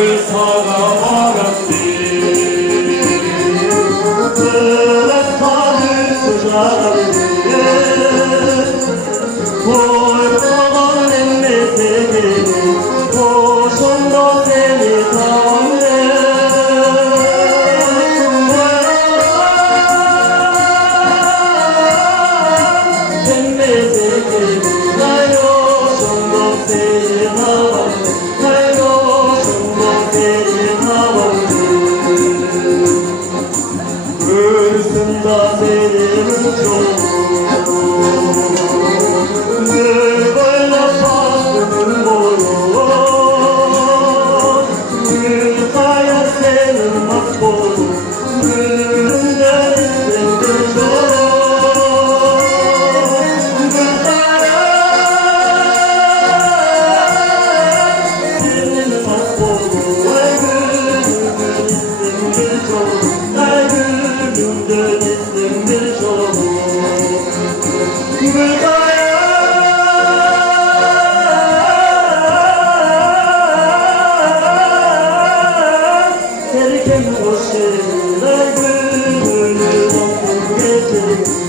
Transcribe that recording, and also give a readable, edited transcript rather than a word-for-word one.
을 살아가는데 그라파를 수자는데 볼터가는 메세게 보션도 세미 가운데 엠메세게 나요 좀더 세게 나와 da senin 늘 걸러봤는 보여 늘 하얗새는 맛보고 늘 생들처럼 그 사랑 새는 맛보고 알고 생들처럼 알고 생들처럼 Her kim hoşer, her gönül olsun gece.